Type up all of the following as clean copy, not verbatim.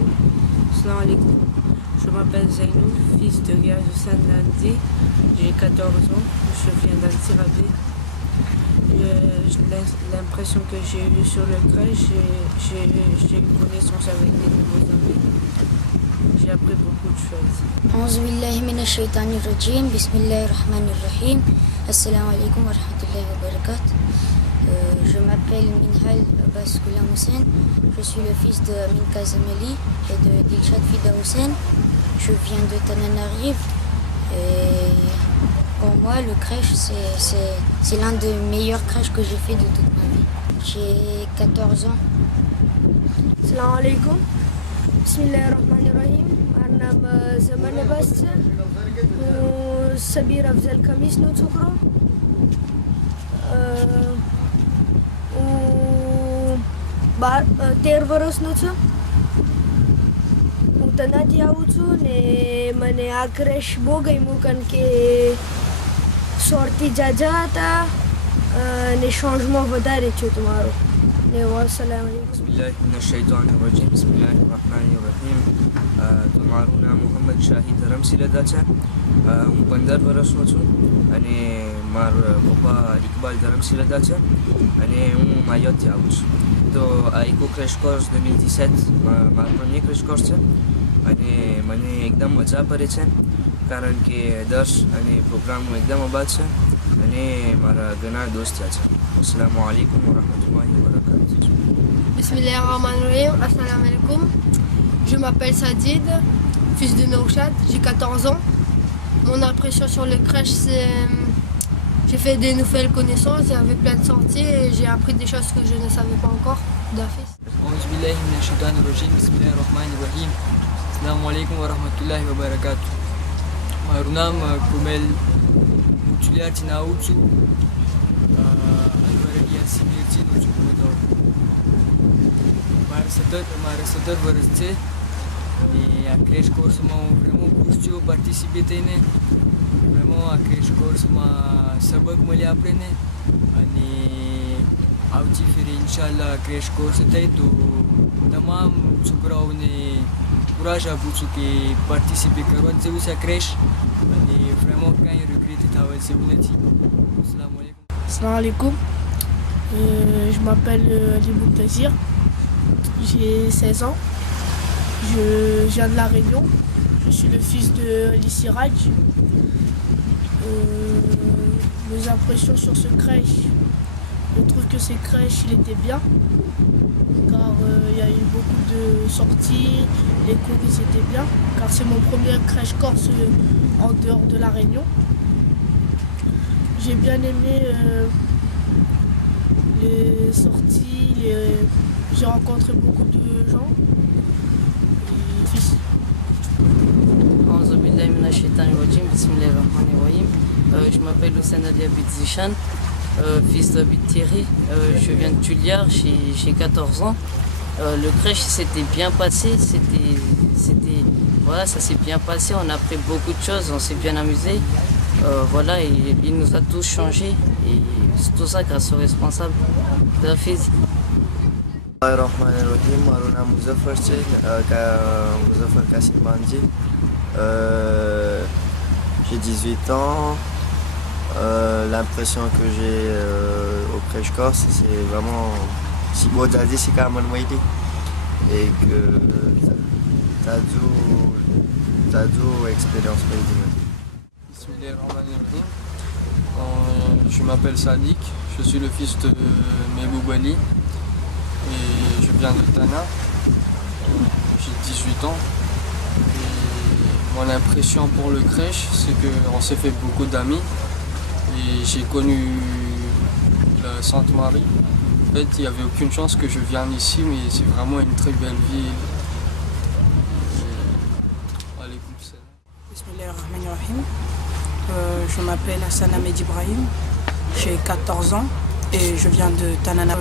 Bismillahirrahmanirrahim. Salam alaikum. Je m'appelle Zainou, fils de Riaz Hussein Nandi. J'ai 14 ans. Je viens d'Al-Tirabé. L'impression que j'ai eue sur le crèche, j'ai eu connaissance avec des nouveaux amis. J'ai appris beaucoup de choses. A'udhu billahi minash shaitanir rajim. Bismillahirrahmanirrahim. Assalamu alaikum wa rahmatullahi wa barakatuh. Je m'appelle Minhal Abbas Ghulam Hussein. Je suis le fils de Minka Zameli et de Dilshad Fida Hussein. Je viens de Tananarive. Et pour moi, le crèche, c'est l'un des meilleurs crèches que j'ai fait de toute ma vie. J'ai 14 ans. Salam alaikum. Bismillahirrahmanirrahim. أنا زمان بس سبير أفزل كميس نوتوكرو تیر ورس نوتو متنادي أوتو من أكرش بوغي ممكن كي sorti جاجاتا نشانجمو وداري چو تمارو والسلام عليكم. بسم الله من الشيطان الرجيم. بسم الله الرحمن الرحيم. تمارون محمد شاهد رمسي لداتا مبندر برسوتو أنا مار بابا إقبال درمسي لداتا أنا مايوت ياوت تو أيكو كرش كورس 2017 مار premier crash course أنا مني إقدام مزا بريتن कारण के दर्श अनि प्रोग्राम एकदम आबाद छ अनि मारा गना दोस्त छ. अस्सलामु अलैकुम व रहमतुल्लाहि व बरकातहू. Bismillahirrahmanirrahim. Assalamu alaikum. Je m'appelle Sadid, fils de Nouchad, j'ai 14 ans. Mon impression sur le crèche, c'est j'ai fait des nouvelles connaissances, il y avait plein de sorties et j'ai appris des choses que je ne savais pas encore d'affiche. Bismillahirrahmanirrahim. Assalamu alaikum wa rahmatullahi wa barakatuh. મારું નામ કુમેલ ઉચલિયાથી ના આવું છું અલવરડિયા સિનિયરથી નું છું બતાવું મારે 17 વર્ષ છે અને આ ક્રેશ કોર્સમાં હું vraiment ખુશ છું પાર્ટિસિપેટ થઈને vraiment આ ક્રેશ કોર્સમાં સબક મળ્યા આપણને અને આવતી ફેરી ઇન્શાલ્લાહ ક્રેશ કોર્સ થાય તો તમામ છોકરાઓને courage à vous qui participez à cette crèche et vraiment quand il regrette d'avoir ces bonnetis. Assalamu alaikum. Salam alaikum. Je m'appelle Ali Moutazir. J'ai 16 ans. Je viens de La Réunion. Je suis le fils de Lissiraj. Mes impressions sur ce crèche, je trouve que ce crèche il était bien. Car il y a eu beaucoup de sorties, les cours ils étaient bien, car c'est mon premier crèche corse en dehors de La Réunion. J'ai bien aimé les sorties, j'ai rencontré beaucoup de gens. Je m'appelle Hussein Ali Abid Zichan. Fils d'Abid Thierry, je viens de Tuliar, j'ai 14 ans. Le crèche s'était bien passé, voilà, ça s'est bien passé, on a appris beaucoup de choses, on s'est bien amusé. Voilà, et il nous a tous changés et c'est tout ça grâce au responsable d'Afiz. Bismillahirrahmanirrahim. Maruna Muzaffar Muzaffar Kassim Bandi. J'ai 18 ans. L'impression que j'ai au crèche corse, c'est vraiment si beau d'aller c'est quand même moyen et que t'as deux expériences moyen. Bismillahirrahmanirrahim. Je m'appelle Sadik, je suis le fils de Meboubali et je viens de Tana. J'ai 18 ans. Et mon impression pour le crèche, c'est qu'on s'est fait beaucoup d'amis. Et j'ai connu la Sainte-Marie. En fait, il n'y avait aucune chance que je vienne ici, mais c'est vraiment une très belle ville. Bismillahirrahmanirrahim. Je m'appelle Hassan Ahmed Ibrahim. J'ai 14 ans et je viens de Tanana.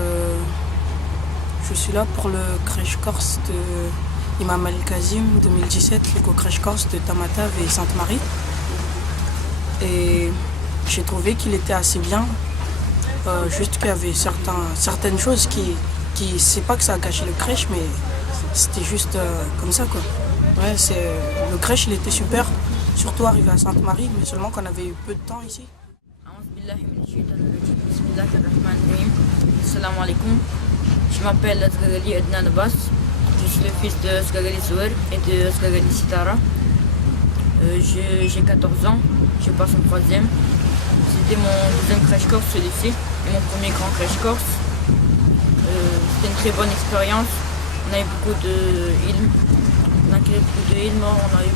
Je suis là pour le crèche corse de Imam Al-Kazim 2017, l'éco-crèche corse de Tamatave et Sainte-Marie. Et j'ai trouvé qu'il était assez bien, juste qu'il y avait certaines choses qui c'est pas que ça a gâché le crèche, mais c'était juste comme ça quoi. Ouais, le crèche il était super, surtout arrivé à Sainte-Marie, mais seulement qu'on avait eu peu de temps ici. Salam alaikum. Je m'appelle Asgagali Adnan Abbas. Je suis le fils de Asgagali Zouer et de Asgagali Sitara. J'ai 14 ans, je passe en 3e. C'était mon deuxième crash course celui-ci et mon premier grand crash course. C'était une très bonne expérience. On a eu beaucoup de ilm, on a eu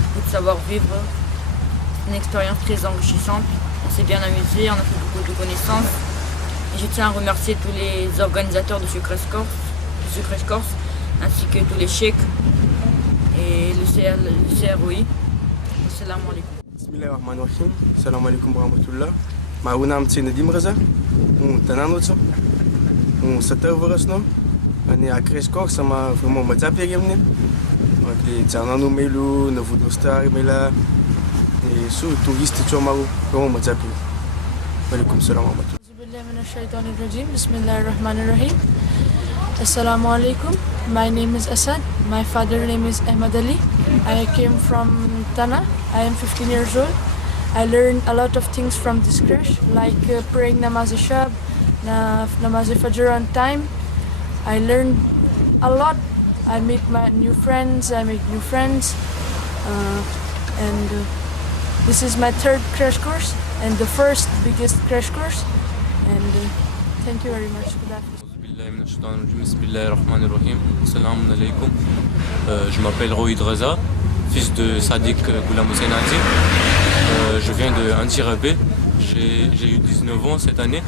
beaucoup de savoir-vivre. Une expérience très enrichissante. On s'est bien amusé, on a fait beaucoup de connaissances. Et je tiens à remercier tous les organisateurs de ce crash course, ainsi que tous les cheikhs et le CROI. Salam alaikum. Bismillahirrahmanirrahim. Salam alaikum wa rahmatullah. Mauna am tsena dimy raza. Tanàna ohatsa. 7 vërasno. Ani a crash course sama vraiment majapy ary aminy. Le janano melo na vodostar mela. Et so touriste tsao maro vraiment majapy. Alaikum salam wa rahmatullah. Bismillahirrahmanirrahim. Assalamu alaikum. My name is Asad. My father's name is Ahmad Ali. I came from Tana. I am 15 years old. I learned a lot of things from this crash, like praying namaz shab, namaz fajr on time. I learned a lot. I meet my new friends. And this is my third crash course and the first biggest crash course. And thank you very much for that. Bismillahirrahmanirrahim. Salam alaikum. Je m'appelle Roïd Reza, fils de Sadiq Goulam Hussein Hadi. Je viens de Antirabé. J'ai eu 19 ans cette année.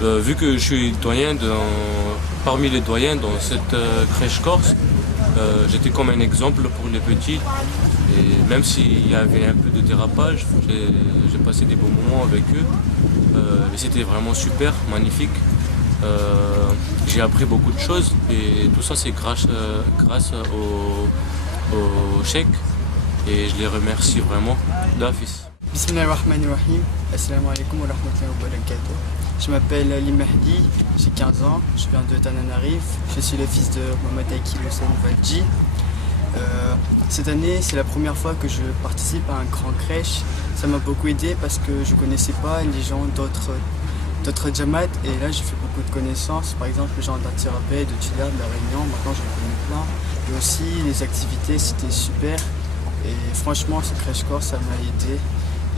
Vu que je suis doyen parmi les doyens dans cette crèche corse, j'étais comme un exemple pour les petits. Et même s'il y avait un peu de dérapage, j'ai passé des bons moments avec eux. Et c'était vraiment super, magnifique. J'ai appris beaucoup de choses et tout ça c'est grâce au cheikh et je les remercie vraiment d'Afis. Bismillahirrahmanirrahim. Assalamu alaikum wa rahmatullahi wa barakatuh. Je m'appelle Ali Mahdi, j'ai 15 ans, je viens de Tananarive, je suis le fils de Mohamed Aiki Hussein Valji. Cette année, c'est la première fois que je participe à un grand crèche. Ça m'a beaucoup aidé parce que je ne connaissais pas les gens d'autres Jamaat et là j'ai fait beaucoup de connaissances. Par exemple, les gens d'Antirabé, de Tulia, de La Réunion, maintenant j'en connais plein. Et aussi les activités, c'était super. Et franchement, ce crèche course, ça m'a aidé.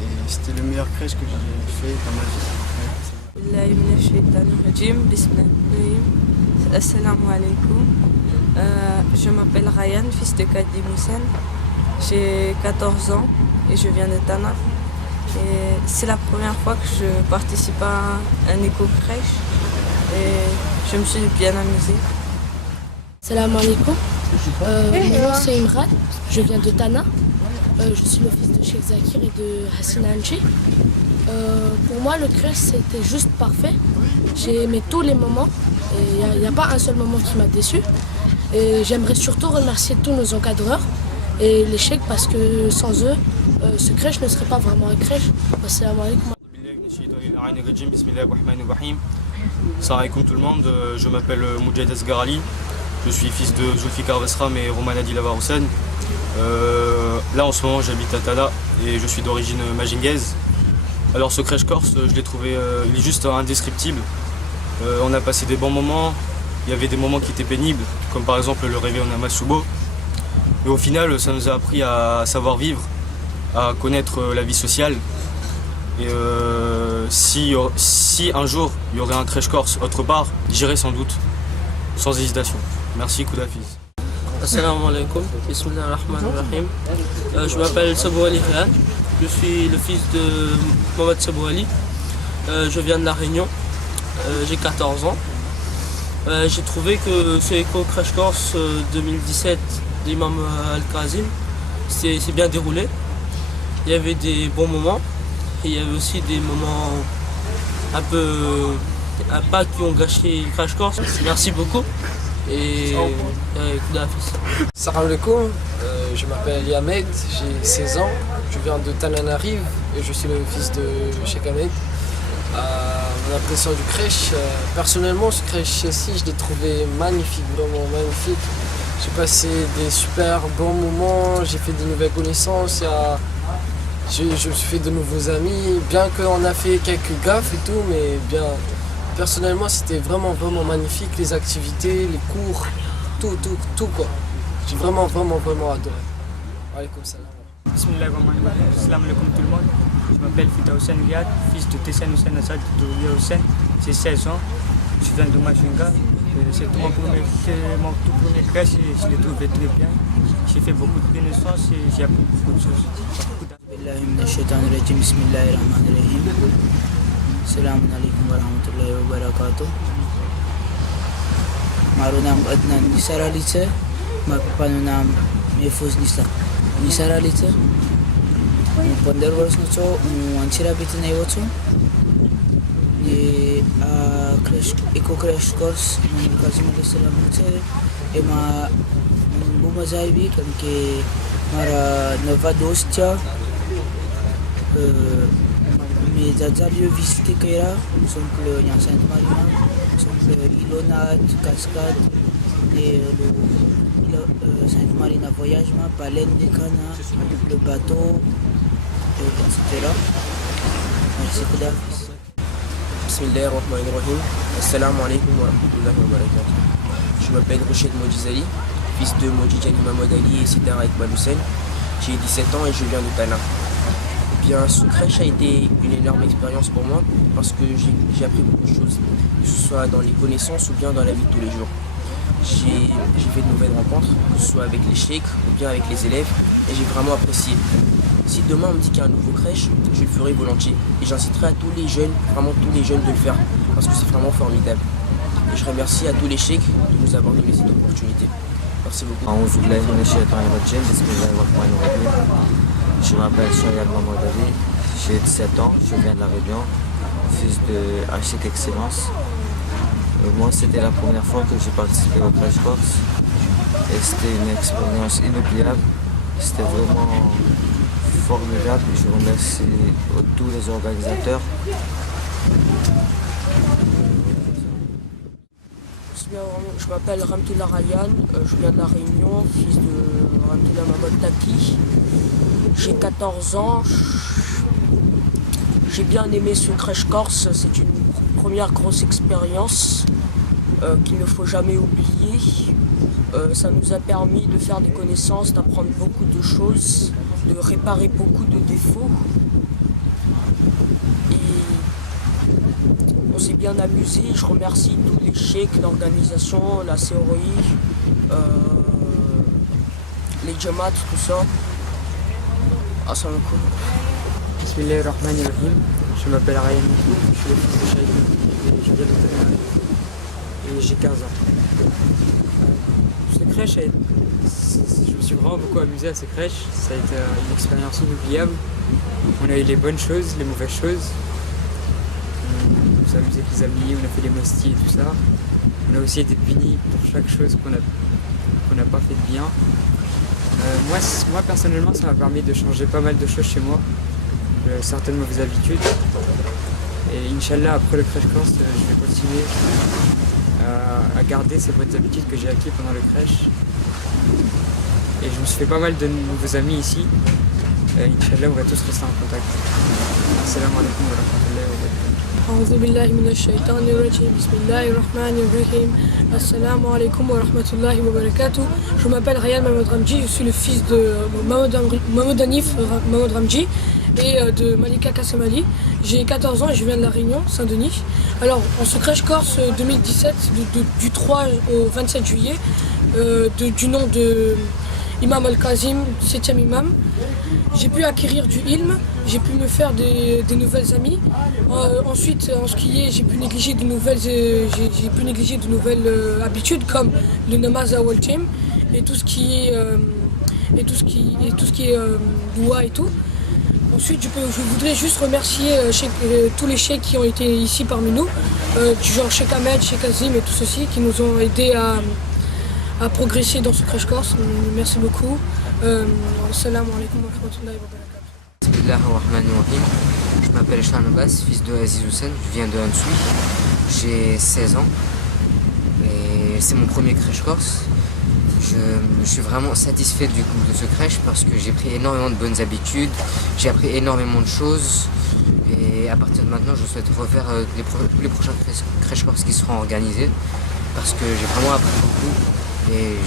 Et c'était le meilleur crèche que j'ai fait dans ma vie. Assalamu alaikum. Je m'appelle Ryan, fils de Kadi Moussen. J'ai 14 ans et je viens de Tana. Et c'est la première fois que je participe à un éco-crèche et je me suis bien amusée. Salam alaikum. Mon nom c'est Imran, je viens de Tana. Je suis le fils de Sheikh Zakir et de Hassan Anchi. Pour moi, le crèche c'était juste parfait. J'ai aimé tous les moments. Il n'y a pas un seul moment qui m'a déçu. Et j'aimerais surtout remercier tous nos encadreurs et les cheikhs parce que sans eux, ce crèche ne serait pas vraiment un crèche. Assalamu alaikum. Salam alaikum tout le monde, je m'appelle Moudjahid Asgarali, je suis fils de Zulfikar Vesram et Romana Dilava Hussein. Là en ce moment j'habite à Tana et je suis d'origine majingaise. Alors ce crèche corse, je l'ai trouvé il est juste indescriptible. On a passé des bons moments, il y avait des moments qui étaient pénibles, comme par exemple le réveil en Amasubo. Mais au final, ça nous a appris à savoir vivre, à connaître la vie sociale. Et si un jour il y aurait un crèche corse autre part, j'irai sans doute, sans hésitation. Merci, Koudafiz. Assalamu alaikum, bismillahirrahmanirrahim. Je m'appelle Sabou Ali Khan, je suis le fils de Mohamed Sabou Ali. Je viens de La Réunion, j'ai 14 ans. J'ai trouvé que ce Eco Crash Course 2017 d'Imam Al-Kazim s'est bien déroulé. Il y avait des bons moments et il y avait aussi des moments un peu pas qui ont gâché le Crash Course. Merci beaucoup et Koudafiz. Salam alaikum, je m'appelle Yamed, j'ai 16 ans, je viens de Tananarive et je suis le fils de Sheikh Ahmed. mon impression du crèche. Personnellement, ce crèche-ci, je l'ai trouvé magnifique, vraiment magnifique. J'ai passé des super bons moments, j'ai fait de nouvelles connaissances, je me suis fait de nouveaux amis, bien qu'on a fait quelques gaffes et tout, mais bien, personnellement, c'était vraiment magnifique, les activités, les cours, tout quoi. J'ai vraiment adoré. Alaykoum salam. Bismillahirrahmanirrahim. Salam alaikum tout le monde. Je m'appelle Fita Hussein Riyad, fils de Tessan Hussein Assad de Ria Hussein. J'ai 16 ans. Je viens de Machinga. C'est mon tout premier crèche et je l'ai trouvé très bien. J'ai fait beaucoup de connaissances et j'ai appris beaucoup de choses. Bismillahirrahmanirrahim. Assalamu alaikum warahmatullahi wabarakatuh. Maru nam Adnan Nisaralice, mapapano nam Mefus Nisaralice. Ponder વર્ષનો છો હું અંચિરાબીથી આવ્યો છું ને આ eco crash course કાઝીમ અલૈહિસ્સલામનું છે એમાં મને બહુ મજા આવી કેમ કે મારા નવા દોસ્ત છે mes lieux visités કર્યા exemple il y a Sainte-Marina exemple Ilonat, Cascade et Sainte-Marina voyagement, baleine des Cana, le bateau, etc. Merci Kouda. Bismillahirrahmanirrahim. Assalamu alaikum wa rahmatullahi wa barakatuh. Je m'appelle Rochette Modizali, fils de Modi Jali Mahmoud Ali et Sidara Iqbal Hussein. J'ai 17 ans et je viens de Tana. Bien, ce crèche a été une énorme expérience pour moi parce que j'ai appris beaucoup de choses, que ce soit dans les connaissances ou bien dans la vie de tous les jours. J'ai fait de nouvelles rencontres, que ce soit avec les cheikhs ou bien avec les élèves, et j'ai vraiment apprécié. Si demain on me dit qu'il y a un nouveau crèche, je le ferai volontiers. Et j'inciterai à tous les jeunes, vraiment tous les jeunes de le faire, parce que c'est vraiment formidable. Et je remercie à tous les cheikhs de nous avoir donné cette opportunité. Merci beaucoup. Je m'appelle Soyal Mahmoud Ali, j'ai 17 ans, je viens de La Réunion, fils de Archic Excellence. Moi, c'était la première fois que j'ai participé au Crash Course et c'était une expérience inoubliable. C'était vraiment formidable. Je remercie tous les organisateurs. Je m'appelle Ramtoula Ryan, je viens de La Réunion, fils de Ramtoula Mahmoud Taki. J'ai 14 ans. J'ai bien aimé ce Crash Course, c'est une première grosse expérience qu'il ne faut jamais oublier. Ça nous a permis de faire des connaissances, d'apprendre beaucoup de choses, de réparer beaucoup de défauts. Et on s'est bien amusé. Je remercie tous les cheikhs, l'organisation, la COI, les Jamaat, tout ça. Assalamu alaikum. Bismillahirrahmanirrahim. Je m'appelle Ryan, je suis le fils de Shaïd, je viens de Tana et j'ai 15 ans. Ce crèche, je me suis vraiment beaucoup amusé à ce crèche, ça a été une expérience inoubliable. On a eu les bonnes choses, les mauvaises choses. On s'est amusé avec les amis, on a fait les mostis et tout ça. On a aussi été punis pour chaque chose qu'on n'a pas fait de bien. Moi personnellement, ça m'a permis de changer pas mal de choses chez moi, certaines mauvaises habitudes. Et Inch'Allah, après le Crash Course, je vais continuer à garder ces bonnes habitudes que j'ai acquises pendant le crèche. Et je me suis fait pas mal de nouveaux amis ici. Inch'Allah, on va tous rester en contact. Assalamu alaikum wa rahmatullahi wa barakatuh. أعوذ بالله من الشيطان الرجيم بسم الله الرحمن الرحيم السلام عليكم ورحمة الله وبركاته. Je m'appelle Ryan Mahmoud Ramji, je suis le fils de Mahmoud Hanif Mahmoud Ramji et de Malika Kassamali. J'ai 14 ans et je viens de La Réunion, Saint-Denis. Alors, en ce Crash Course 2017, du 3 au 27 juillet, du nom de Imam Al-Kazim, 7e imam, j'ai pu acquérir du ilm, j'ai pu me faire des nouvelles amies. Ensuite, en ce qui est, j'ai pu négliger de nouvelles habitudes comme le namaz à Waltim et tout ce qui est doua et tout. Ensuite, je voudrais juste remercier tous les cheikhs qui ont été ici parmi nous, du genre Cheikh Ahmed, Cheikh Azim et tout ceci, qui nous ont aidés à progresser dans ce Crash Course. Merci beaucoup. Assalamu alaikum wa rahmatullahi wa barakatuh. Bismillahirrahmanirrahim. Je m'appelle Shan Abbas, fils de Aziz Hussein, je viens de Hansui. J'ai 16 ans et c'est mon premier crèche corse. Je suis vraiment satisfait de ce crèche parce que j'ai pris énormément de bonnes habitudes, j'ai appris énormément de choses et à partir de maintenant je souhaite refaire tous les prochains crèches corse qui seront organisés parce que j'ai vraiment appris beaucoup et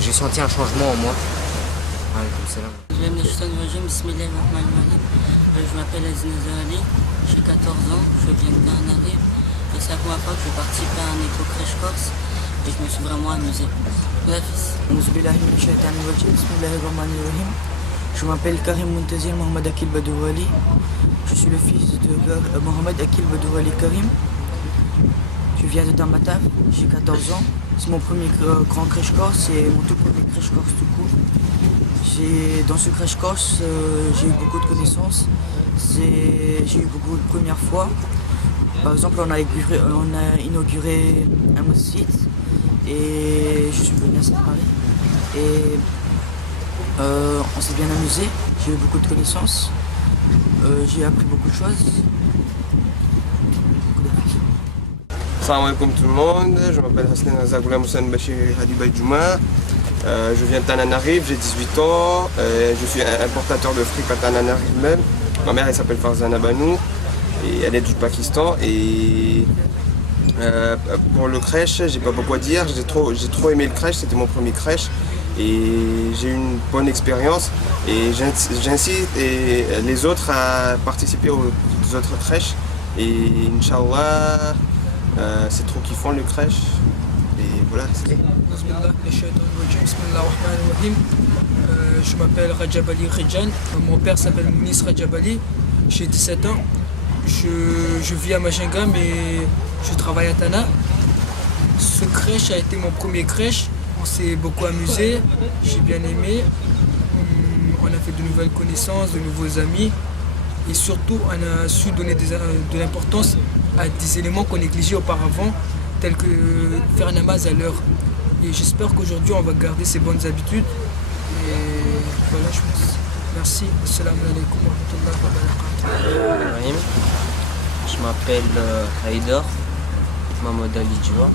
j'ai senti un changement en moi. Je m'appelle Azine Zahali, j'ai 14 ans, je viens de Tananarive et c'est la première fois que je participe à un éco-crèche corse et je me suis vraiment amusé. Je m'appelle Karim Muntazir Mohamed Akil Badouali. Je suis le fils de Mohamed Akil Badouali Karim. Je viens de Tamatave, j'ai 14 ans. C'est mon premier grand crèche corse et mon tout premier crèche corse tout court. Dans ce crèche corse, j'ai eu beaucoup de connaissances. J'ai eu beaucoup de premières fois. Par exemple, on a inauguré un masjid et je suis venu à Saint-Marie. Et on s'est bien amusé, j'ai eu beaucoup de connaissances, j'ai appris beaucoup de choses. Salam alaikum tout le monde, je m'appelle Hassan Azagoulam Hussein Bachir Hadibaï Djouma. Je viens de Tananarive, j'ai 18 ans, je suis importateur de fric à Tananarive même. Ma mère elle s'appelle Farzana Banou et elle est du Pakistan. Et pour le crèche, j'ai pas beaucoup à dire, j'ai trop aimé le crèche, c'était mon premier crèche et j'ai eu une bonne expérience et j'incite les autres à participer aux autres crèches et Inch'Allah c'est trop kiffant le crèche et voilà. Je m'appelle Rajabali Rejan, mon père s'appelle Mounis Rajabali, j'ai 17 ans, je vis à Majinga mais je travaille à Tana. Ce crèche a été mon premier crèche, on s'est beaucoup amusé, j'ai bien aimé, on a fait de nouvelles connaissances, de nouveaux amis et surtout on a su donner de l'importance à des éléments qu'on négligeait auparavant tels que faire namaz à l'heure. Et j'espère qu'aujourd'hui on va garder ces bonnes habitudes. Et voilà, je vous dis merci. Assalamu alaikum wa rahmatullahi wa barakatuh. Je m'appelle Haïdar Mahmoud Ali Djoua,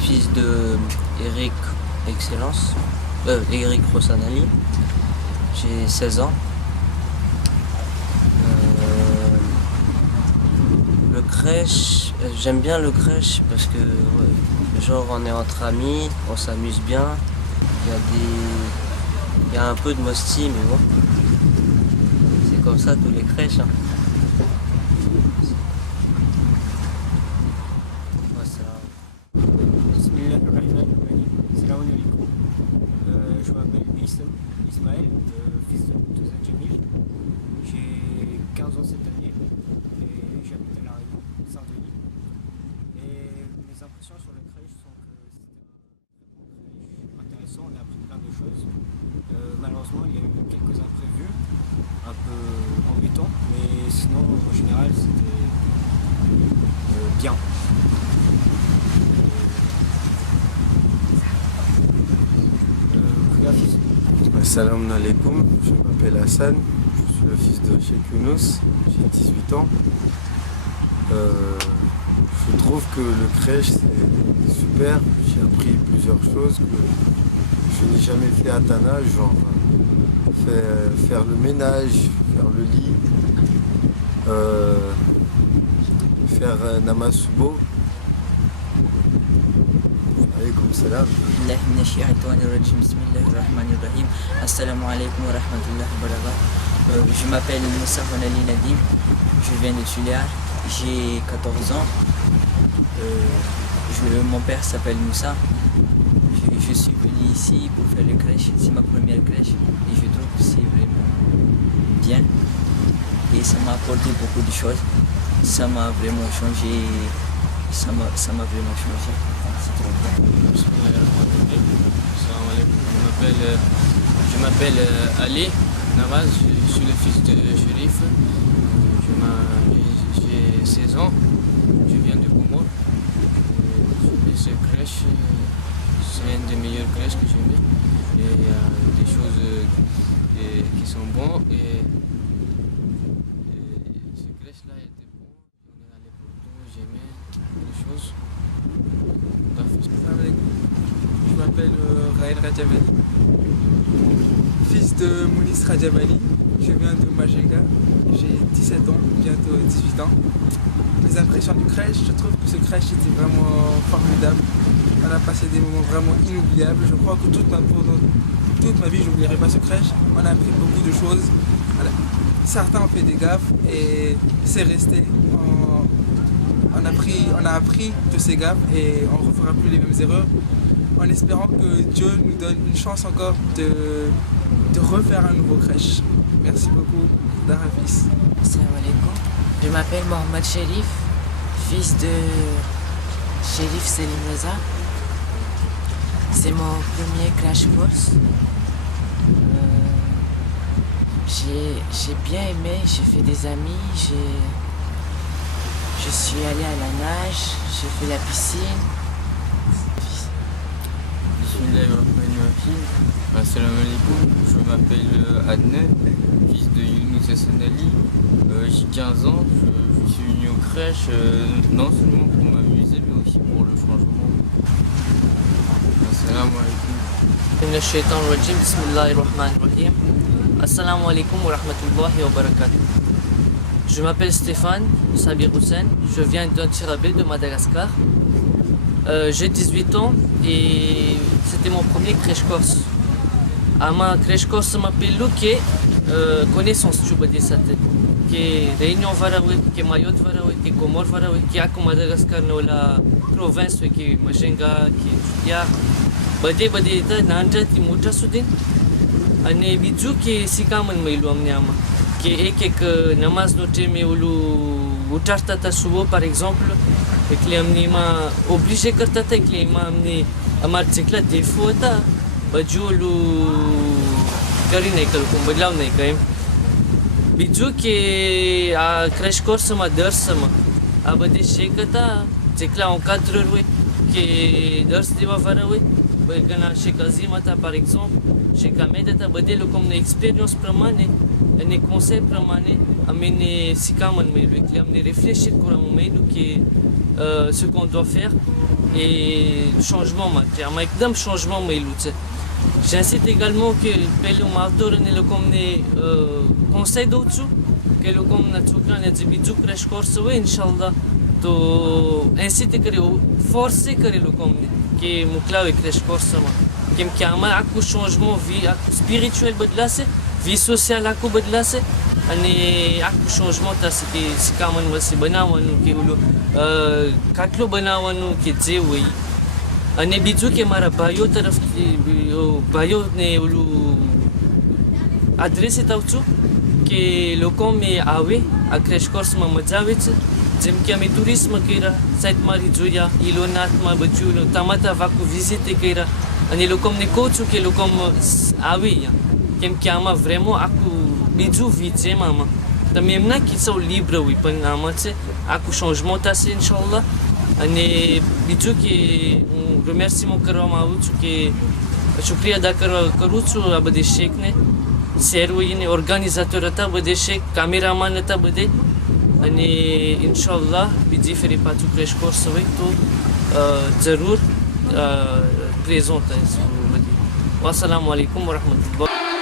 fils de Eric Excellence, Eric Rossanali. J'ai 16 ans. Le crèche, j'aime bien le crèche parce que genre on est entre amis, on s'amuse bien. Il y a un peu de mosti mais bon. C'est comme ça tous les crèches. Hein. Je m'appelle Ismaël, fils de Touza Djemil. J'ai 15 ans cette année et j'habite à La Réunion, Saint-Denis. Et mes impressions sur le crèche sont que c'était intéressant, on a appris plein de choses. Malheureusement, il y a eu quelques imprévus, un peu embêtants, mais sinon, en général, c'était bien. Salam alaikum, je m'appelle Hassan, je suis le fils de Cheikh Younous, j'ai 18 ans. Je trouve que le crèche c'est super, j'ai appris plusieurs choses que je n'ai jamais fait à Tana, genre faire le ménage, faire le lit, faire namasubo. Alaykoum salam. Assalamu alaikum wa rahmatullahi wa barakatuh. Je m'appelle Moussa Honali Nadim, je viens de Tuléar, j'ai 14 ans. Mon père s'appelle Moussa. Je suis venu ici pour faire le crèche, c'est ma première crèche et je trouve que c'est vraiment bien. Et ça m'a apporté beaucoup de choses, ça m'a vraiment changé, ça m'a vraiment changé. C'est trop bien. Je m'appelle Ali Nawaz, je suis le fils de Chérif. J'ai 16 ans, je viens de Comore. Et ce crèche, c'est une des meilleures crèches que j'ai mis. il y a des choses qui sont bonnes et ce crèche-là était bon, on est allé pour tout, j'aimais les choses. Je m'appelle Raël Rajabali, fils de Mounis Rajabali. Je viens de Majenga, j'ai 17 ans, bientôt 18 ans. Les impressions du crèche, je trouve que ce crèche était vraiment formidable. On a passé des moments vraiment inoubliables. Je crois que toute ma vie, je n'oublierai pas ce crèche. On a appris beaucoup de choses. Certains ont fait des gaffes et c'est resté. On a appris de ces gaffes et on ne refera plus les mêmes erreurs. En espérant que Dieu nous donne une chance encore de refaire un nouveau crèche. Merci beaucoup, Darafis. Assalamu alaikum. Je m'appelle Mohamed Sherif, fils de Sherif Selim Reza. C'est mon premier crash course. J'ai bien aimé, j'ai fait des amis, je suis allé à la nage, j'ai fait la piscine. Bismillahirrahmanirrahim. Assalamu alaikum. Je m'appelle Adnan, fils de Younous Hassan Ali. J'ai 15 ans. Je suis venu aux crèches non seulement pour m'amuser mais aussi pour le changement. Assalamu alaikum. Bismillahirrahmanirrahim. Assalamu alaikum wa rahmatullahi wa barakatuh. Je m'appelle Stéphane Sabir Hussein. Je viens d'un Tirabé de Madagascar. J'ai 18 ans et c'était mon premier crash course. À ma crash course m'appelle Luke, connaissance tu peux dire ça, que Réunion Varawe, que Mayotte Varawe, que Comores Varawe, que à Madagascar no la province, que Majenga, que Tudia, bade ta nanja ti mucha sudin, ane biju que si kaman mailu amniama, que ek namaz no te me ulu utarta ta suo par exemple. Et que les amnima obligé करता था कि les amni हमारे चिकला défaut था बजू लू करी नहीं कर को बदलाव नहीं करें बिजू के आ crash course में दर्स में अब देश का था चिकला encadre हुए कि दर्स दिवा फरा हुए बल्कि chez Kazima था par exemple chez Kameda था बदे लोग हमने expérience प्रमाणे ने concept प्रमाणे हमने सिखा मन में हुए कि हमने réfléchir कर में हुए कि ce qu'on doit faire et le changement matière mais d'un changement mais j'incite également que le marteau ne le comme conseil d'autres que le comme naturellement ne dit du crash course oui inchallah to incite que forcer que le comme que mon clau crash course comme qu'il y a un changement vie spirituel بدلاسه vie sociale à بدلاسه अनि आको changement ta c'est quand même aussi बनावनु के उलो काटलो बनावनु के जे वही अनि बिजु के मारा भाइयों तरफ भाइयों ने उलो एड्रेस एताउछु के लोकों में आवे आ crash course में मजा आवे જેમ કે અમે ટુરિઝમ કર્યા સાઈડમાં જોયા ઇલોનાથમાં બચ્યું તમાતા વાકો વિઝિટ કર્યા અને લોકો અમને કહું છું કે લોકો આવે કેમ કે આમાં vraiment આખું બીજું વીજ છે આમાં તમે એમ ના કે સૌ libre હોય પણ આમાં છે આખું changement થશે ઇન્શાલ્લાહ અને બીજું કે હું remerciement કરવામાં આવું છું કે શુક્રિયા અદા કરું છું આ બધી શેખને શેર હોઈને ઓર્ગેનાઇઝેટર હતા બધે શેખ કામેરામાન હતા બધે અને ઇન્શાલ્લાહ બીજી ફેરી પાછું ક્રેશ કોર્સ હોય તો જરૂર પ્રેઝન્ટ થઈશું બધી. વસલામુ અલૈકુમ વરહમતુલ્લાહ.